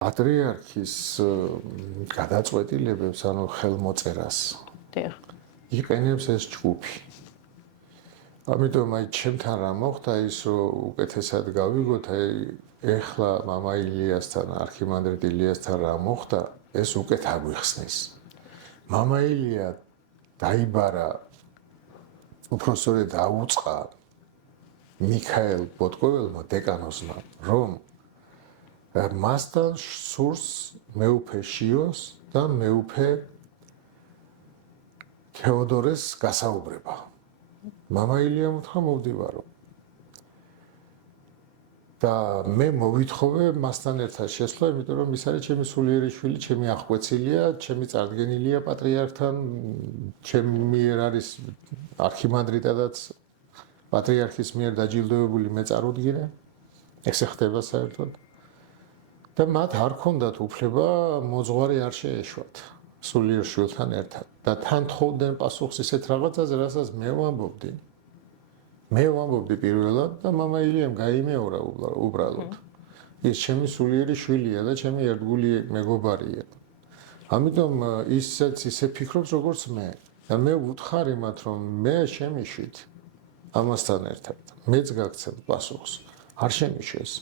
პატრიარქის გადაწყვეტილებებს, ანუ ხელმოწერას იყენებს ეს ჯგუფი. ამიტომ აი ჩემთან რა მოხდა ის რომ უკეთესად გავიგოთ, აი ეხლა მამა ილიასთან, არქიმანდრიტ ილიასთან რა მოხდა, ეს უკეთ აგვიხსნის. მამა ილია დაიბარა უпроსორე დაუწყა მიქაელ ბოტკოველმა დეკანოზმა, რომ მასთან სურს მეუფე შიოს და მეუფე თეოდორეს გასაუბრება. მამა ილიამ უთხრა მოვდივარო. და მე მოვითხოვე მასთან ერთად შესვლა, იმიტომ რომ ის არის ჩემი სულიერი შვილი, ჩემი აღკვეცილია, ჩემი წარდგენილია პატრიარქთან, ჩემი მიერ არის არქიმანდრიტადაც პატრიარქის მიერ დაჯილდოებული მე წარუდგინე. ეს ხდება საერთოდ. და მათ არ ქონდათ უფლება მოძღვარი არ შეეშვათ სულიერ შვილთან ერთად. და თან თხოვდნენ პასუხს ისეთ რაღაცაზე, რასაც მე ვამბობდი. მე ვამბობდი პირველად და მამა ილიამ გაიმეორა უბრალოდ. ის ჩემი სულიერი შვილია და ჩემი ერთგული მეგობარია. ამიტომ ისაც ისე ფიქრობს როგორც მე. და მე ვუთხარი მათ რომ მე შემიშვით ამასთან ერთად. მეც გაგცემ პასუხს. არ შემიშვეს.